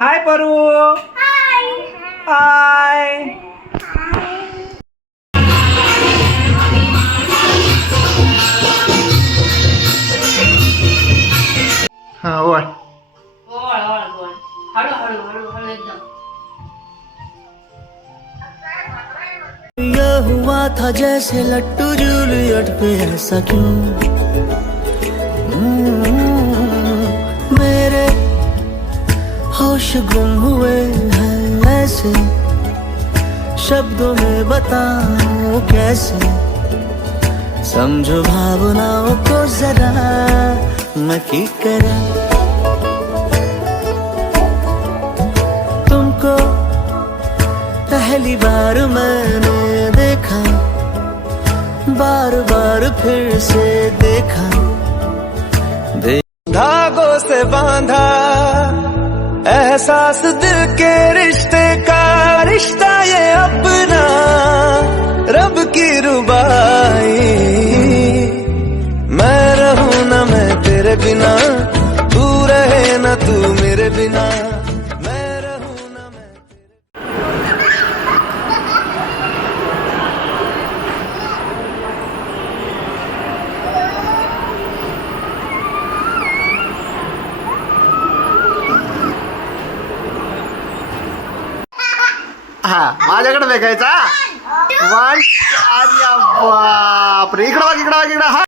हाय परू. हाय हाय. हाँ ओळ ओळ ओळ बोल. हळू हळू हळू हळू एकदम. ये हुआ था जैसे लट्टू जूलियट पे, ऐसा क्यों? मेरे होश गुम हुए हैं ऐसे, शब्दों में बताऊं कैसे? समझो भावनाओं को जरा, मैं की करा तुमको पहली बार मैंने देखा, बार बार फिर से देखा, धागों से बांधा एहसास दिल के रिश्ते का, रिश्ता ये अपना रब की रुबाई। मैं रहूं ना मैं तेरे बिना, तू रहे ना तू मेरे बिना, मैं रहूं ना मैं हा माझ्याकडे बघायचा. वन. अरे बापरे. इकडं बघ इकडं बघ इकडं. हा